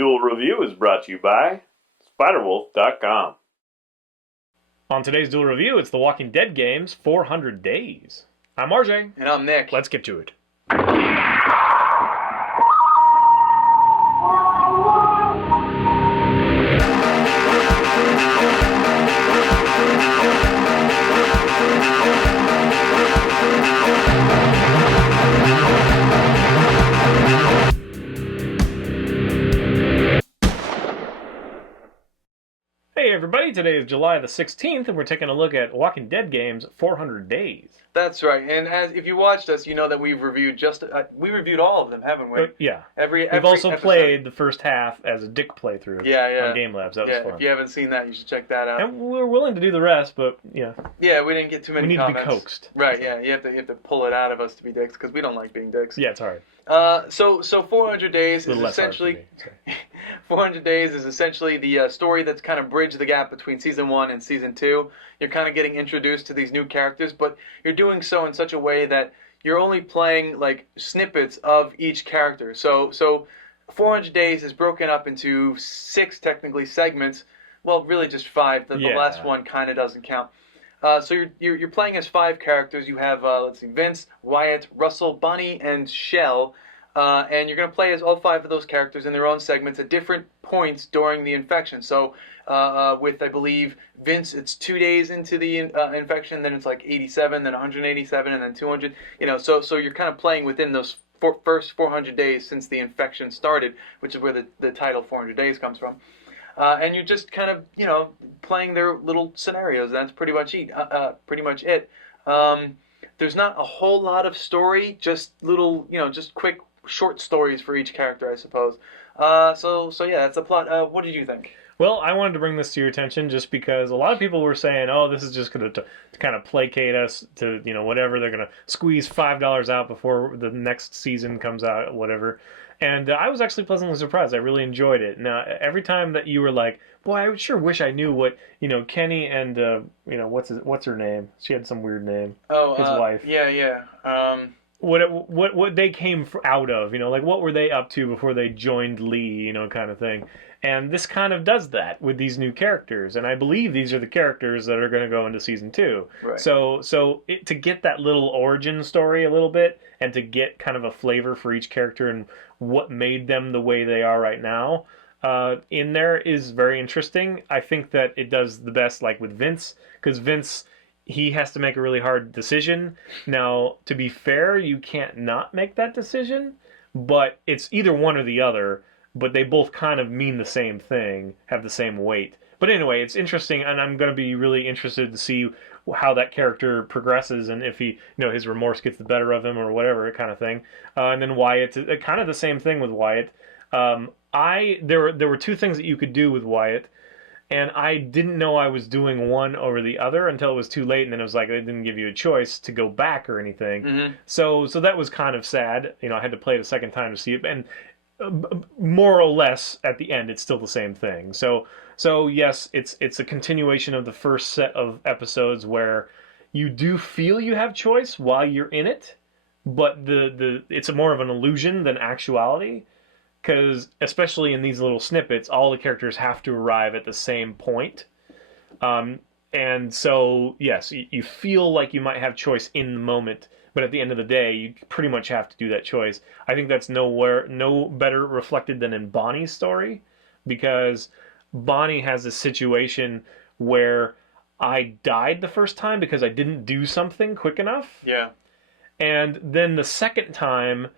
Duel Review is brought to you by SpiderWolf.com. On today's Duel Review, it's The Walking Dead games 400 Days. I'm RJ. And I'm Nick. Let's get to it. Hey everybody, today is July the 16th, and we're taking a look at Walking Dead games 400 Days. That's right. And if you watched us, you know that we've reviewed we reviewed all of them, haven't we? Yeah. Every We've also episode. played the first half as a Dick playthrough on Game Labs. That was fun. If you haven't seen that, you should check that out. And we're willing to do the rest, but yeah. Yeah, we didn't get too many We need comments. to be coaxed. Right, yeah. You have to pull it out of us to be dicks, because we don't like being dicks. Yeah, it's hard. So 400 Days A is little less hard essentially... for me. 400 Days is essentially the story that's kind of bridged the gap between Season 1 and Season 2. You're kind of getting introduced to these new characters, but you're doing so in such a way that you're only playing, like, snippets of each character. So 400 Days is broken up into 6, technically, segments. Well, really just 5. The last one kind of doesn't count. So you're playing as 5 characters. You have, Vince, Wyatt, Russell, Bonnie, and Shell. And you're going to play as all 5 of those characters in their own segments at different points during the infection. So with, I believe, Vince, it's 2 days into the infection, then it's like 87, then 187, and then 200. So you're kind of playing within those first 400 days since the infection started, which is where the title 400 Days comes from. And you're just kind of, playing their little scenarios. That's pretty much it. There's not a whole lot of story, just little, just quick, short stories for each character, I suppose. So yeah, that's the plot. What did you think? Well, I wanted to bring this to your attention just because a lot of people were saying, oh, this is just going to kind of placate us to, whatever. They're going to squeeze $5 out before the next season comes out, whatever. And I was actually pleasantly surprised. I really enjoyed it. Now, every time that you were like, boy, I sure wish I knew what, Kenny and, what's her name? She had some weird name. Oh, his wife. Yeah. What they came out of, like what were they up to before they joined Lee, kind of thing. And this kind of does that with these new characters, and I believe these are the characters that are going to go into season 2. Right. So to get that little origin story a little bit, and to get kind of a flavor for each character and what made them the way they are right now, in there is very interesting. I think that it does the best, like with Vince, because Vince, he has to make a really hard decision. Now, to be fair, you can't not make that decision, but it's either one or the other. But they both kind of mean the same thing, have the same weight. But anyway, it's interesting, and I'm going to be really interested to see how that character progresses, and if he, his remorse gets the better of him or whatever kind of thing. And then Wyatt, kind of the same thing with Wyatt. There were 2 things that you could do with Wyatt, and I didn't know I was doing one over the other until it was too late, and then it was like they didn't give you a choice to go back or anything. Mm-hmm. So that was kind of sad. I had to play it a second time to see it, and more or less at the end it's still the same thing. So yes, it's a continuation of the first set of episodes where you do feel you have choice while you're in it, but it's more of an illusion than actuality, because especially in these little snippets, all the characters have to arrive at the same point. And so yes, you feel like you might have choice in the moment, but at the end of the day, you pretty much have to do that choice. I think that's no better reflected than in Bonnie's story, because Bonnie has a situation where I died the first time because I didn't do something quick enough. Yeah. And then the second time,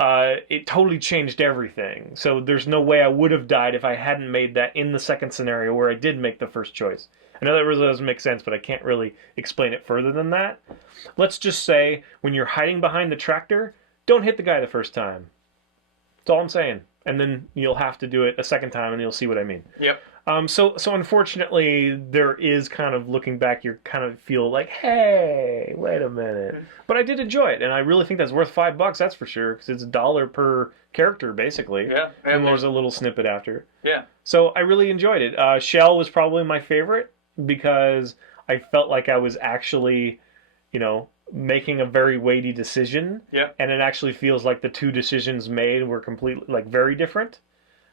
it totally changed everything. So there's no way I would have died if I hadn't made that in the second scenario where I did make the first choice. I know that really doesn't make sense, but I can't really explain it further than that. Let's just say, when you're hiding behind the tractor, don't hit the guy the first time. That's all I'm saying. And then you'll have to do it a second time, and you'll see what I mean. Yep. So unfortunately, there is kind of, looking back, you kind of feel like, hey, wait a minute. But I did enjoy it, and I really think that's worth $5, that's for sure, because it's $1 per character, basically. Yeah. And there's a little snippet after. Yeah. So I really enjoyed it. Shell was probably my favorite, because I felt like I was actually, making a very weighty decision. Yeah. And it actually feels like the 2 decisions made were completely, very different.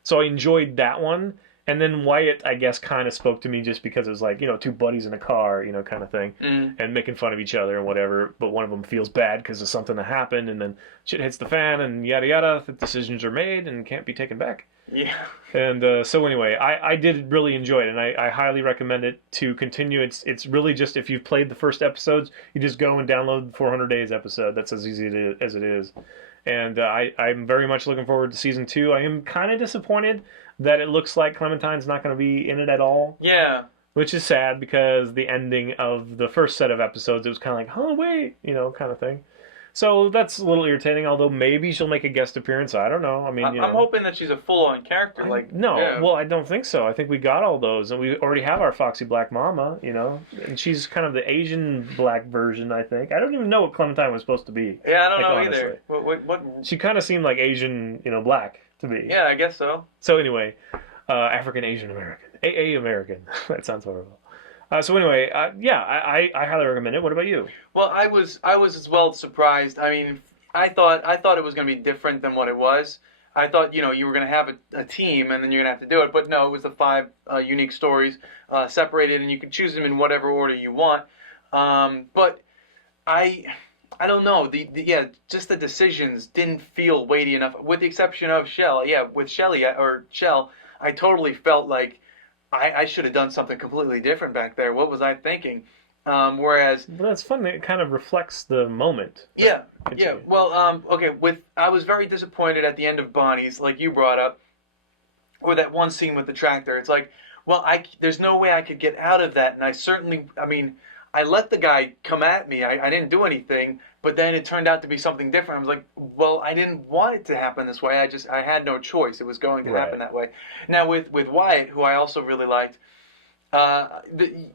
So I enjoyed that one. And then Wyatt, I guess, kind of spoke to me just because it was like, two buddies in a car, kind of thing, and making fun of each other and whatever. But one of them feels bad because of something that happened, and then shit hits the fan, and yada yada. The decisions are made and can't be taken back. Yeah. And so anyway, I did really enjoy it, and I highly recommend it to continue. It's really just, if you've played the first episodes, you just go and download the 400 Days episode. That's as easy as it is. And I'm very much looking forward to season 2. I am kind of disappointed that it looks like Clementine's not going to be in it at all. Yeah. Which is sad, because the ending of the first set of episodes, it was kind of like, oh, wait, kind of thing. So that's a little irritating, although maybe she'll make a guest appearance. I don't know. I mean, I'm hoping that she's a full-on character. No, yeah. Well, I don't think so. I think we got all those, and we already have our Foxy Black Mama, and she's kind of the Asian black version, I think. I don't even know what Clementine was supposed to be. Yeah, I don't know honestly. either. What? She kind of seemed like Asian, black to me. Yeah, I guess so. So anyway, African Asian American, AA American. That sounds horrible. So anyway, I highly recommend it. What about you? Well, I was as well surprised. I mean, I thought it was going to be different than what it was. I thought, you were going to have a team and then you're going to have to do it. But no, it was the 5 unique stories separated, and you can choose them in whatever order you want. But I don't know. Just the decisions didn't feel weighty enough, with the exception of Shell. Yeah, with Shell, I totally felt like I should have done something completely different back there. What was I thinking? Whereas, well, that's fun. It kind of reflects the moment. Yeah. Well, okay. I was very disappointed at the end of Bonnie's, like you brought up, or that one scene with the tractor. It's like, well, there's no way I could get out of that, and I let the guy come at me. I didn't do anything, but then it turned out to be something different. I was like, well, I didn't want it to happen this way. I had no choice. It was going to happen that way. Now with Wyatt, who I also really liked,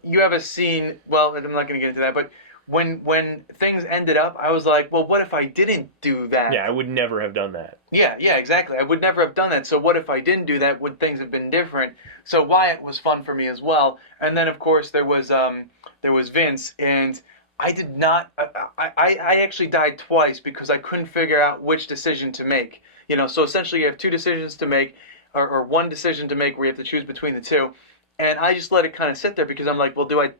you have a scene. Well, I'm not going to get into that, but when things ended up, I was like, well, what if I didn't do that? Yeah, I would never have done that. Yeah, exactly. I would never have done that. So what if I didn't do that? Would things have been different? So Wyatt was fun for me as well. And then, of course, there was Vince, and I did not. I actually died twice because I couldn't figure out which decision to make. So essentially, you have 2 decisions to make, or one decision to make where you have to choose between the 2. And I just let it kind of sit there because I'm like, well, do I,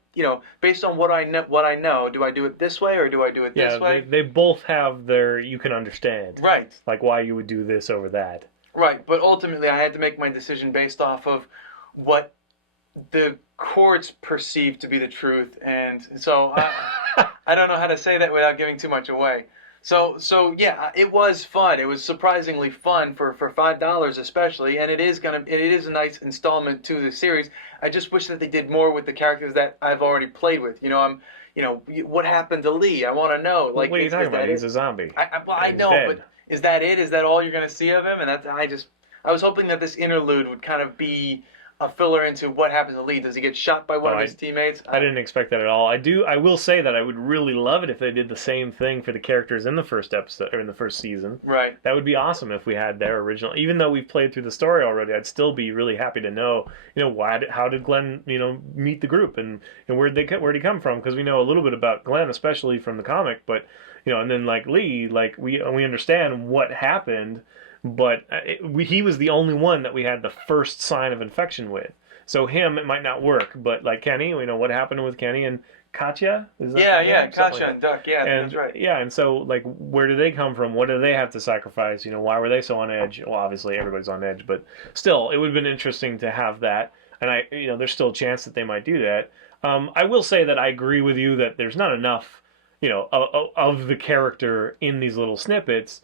based on what I know, do I do it this way or do I do it this way? They both have their, you can understand. Right. Like why you would do this over that. Right. But ultimately, I had to make my decision based off of what the courts perceived to be the truth. And so I don't know how to say that without giving too much away. So yeah, it was fun. It was surprisingly fun for $5 especially, and it is a nice installment to the series. I just wish that they did more with the characters that I've already played with. What happened to Lee? I want to know. Like, what are you talking about? He's a zombie. I know, but is that it? Is that all you're going to see of him? And I was hoping that this interlude would kind of be a filler into what happens to Lee. Does he get shot by one of his teammates? I didn't expect that at all. I will say that I would really love it if they did the same thing for the characters in the first episode or in the first season. Right. That would be awesome if we had their original. Even though we've played through the story already, I'd still be really happy to know, how did Glenn, meet the group and where'd he come from? Because we know a little bit about Glenn, especially from the comic, but and then like Lee, like we understand what happened. But he was the only one that we had the first sign of infection with. So him, it might not work. But like Kenny, we know what happened with Kenny and Katya. Katya and Duck. Yeah, that's right. Yeah, and so like, where do they come from? What do they have to sacrifice? Why were they so on edge? Well, obviously everybody's on edge, but still, it would have been interesting to have that. And there's still a chance that they might do that. I will say that I agree with you that there's not enough, of the character in these little snippets,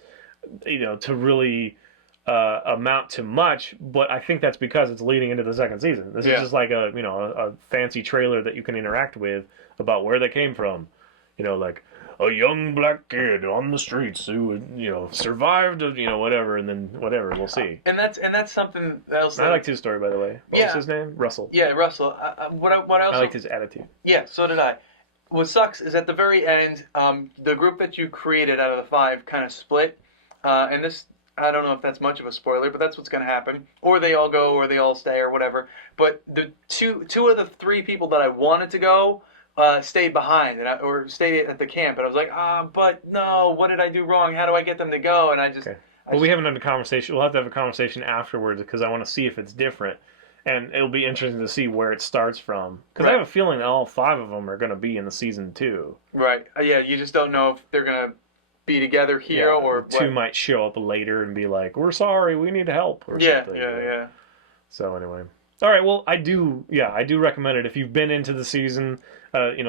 to really amount to much, but I think that's because it's leading into the second season. This is just like a fancy trailer that you can interact with about where they came from. Like a young black kid on the streets who survived, whatever, and then whatever, we'll see. And that's something else. I liked his story, by the way. What was his name? Russell. Yeah, Russell. What else? I liked his attitude. Yeah, so did I. What sucks is at the very end, the group that you created out of the 5 kind of split. And this, I don't know if that's much of a spoiler, but that's what's going to happen. Or they all go, or they all stay, or whatever. But the two of the 3 people that I wanted to go stayed behind, or stayed at the camp. And I was like, but no, what did I do wrong? How do I get them to go? And Well, we haven't had a conversation. We'll have to have a conversation afterwards because I want to see if it's different. And it'll be interesting to see where it starts from. Because I have a feeling all 5 of them are going to be in the season 2. Right. Yeah, you just don't know if they're going to be together here or the 2 might show up later and be like, we're sorry, we need help. Or something. Yeah. So anyway. All right, well, I do recommend it. If you've been into the season,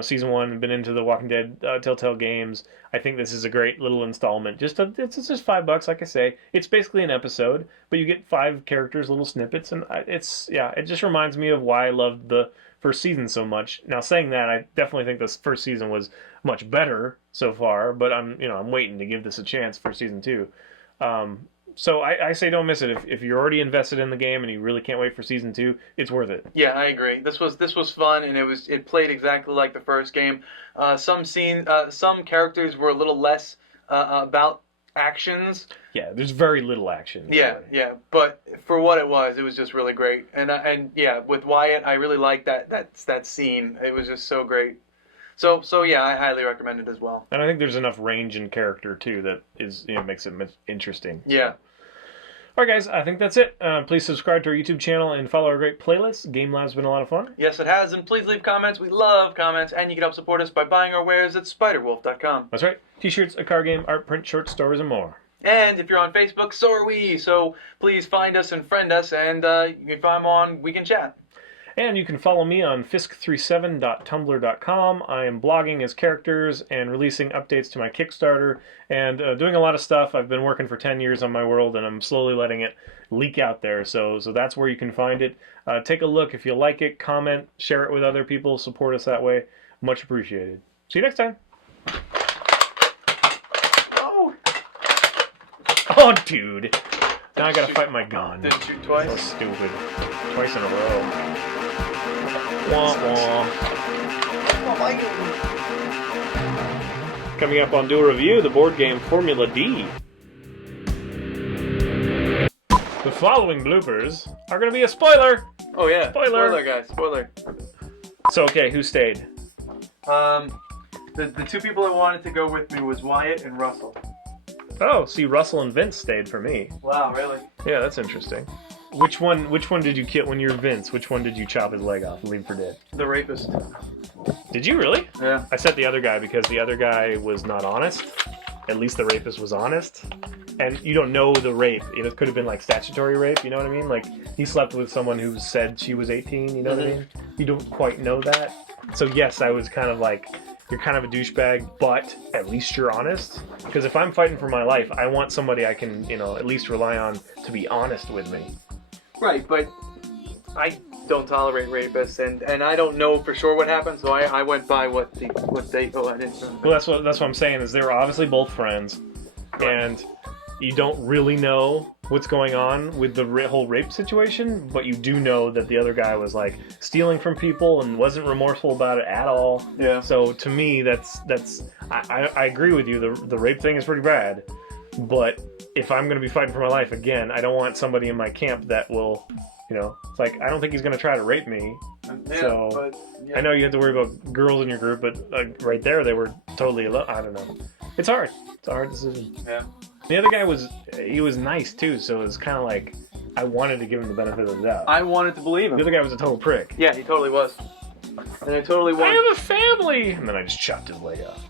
season 1, been into the Walking Dead Telltale games, I think this is a great little installment. It's just $5, like I say. It's basically an episode, but you get 5 characters, little snippets, and it just reminds me of why I loved the first season so much. Now, saying that, I definitely think this first season was much better so far, but I'm waiting to give this a chance for season 2. So I say don't miss it. If you're already invested in the game and you really can't wait for season 2, it's worth it. Yeah, I agree. This was fun, and it played exactly like the first game. Some characters were a little less about actions. Yeah, there's very little action. Yeah, really. yeah. But for what it was just really great. And with Wyatt, I really liked that scene. It was just so great. So yeah, I highly recommend it as well. And I think there's enough range in character too that is makes it interesting. Yeah. All right, guys, I think that's it. Please subscribe to our YouTube channel and follow our great playlists. Game Lab's been a lot of fun. Yes, it has. And please leave comments. We love comments. And you can help support us by buying our wares at spiderwolf.com. That's right. T-shirts, a card game, art print, short stories, and more. And if you're on Facebook, so are we. So please find us and friend us. And if I'm on, we can chat. And you can follow me on fisk37.tumblr.com. I am blogging as characters and releasing updates to my Kickstarter and doing a lot of stuff. I've been working for 10 years on my world, and I'm slowly letting it leak out there. So that's where you can find it. Take a look. If you like it, comment, share it with other people, support us that way. Much appreciated. See you next time. Oh, dude. Now I gotta fight my gun. Did you shoot twice? So stupid. Twice in a row. Wah, wah. Coming up on Duel Review, the board game Formula D. The following bloopers are going to be a spoiler. Oh yeah, Spoiler, guys, spoiler. So okay, who stayed? The 2 people that wanted to go with me was Wyatt and Russell. Oh, see, Russell and Vince stayed for me. Wow, really? Yeah, that's interesting. Which one did you kill when you're Vince? Which one did you chop his leg off and leave for dead? The rapist. Did you really? Yeah. I said the other guy because the other guy was not honest. At least the rapist was honest. And you don't know the rape. It could have been like statutory rape, you know what I mean? Like, he slept with someone who said she was 18, you know what I mean? You don't quite know that. So yes, I was kind of like, you're kind of a douchebag, but at least you're honest. Because if I'm fighting for my life, I want somebody I can, at least rely on to be honest with me. Right, but I don't tolerate rapists, and I don't know for sure what happened, so I went by what they. Oh, I didn't know. Well, that's what I'm saying is they were obviously both friends, and you don't really know what's going on with the whole rape situation, but you do know that the other guy was like stealing from people and wasn't remorseful about it at all. Yeah. So to me, I agree with you. The rape thing is pretty bad, but if I'm going to be fighting for my life again, I don't want somebody in my camp that will, it's like, I don't think he's going to try to rape me. Yeah, So but, yeah. I know you have to worry about girls in your group, but right there they were totally alone. I don't know. It's hard. It's a hard decision. Yeah. The other guy was nice too, so it was kind of like I wanted to give him the benefit of the doubt. I wanted to believe him. The other guy was a total prick. Yeah, he totally was. And I totally I wanted. have a family, and then I just chopped his leg off.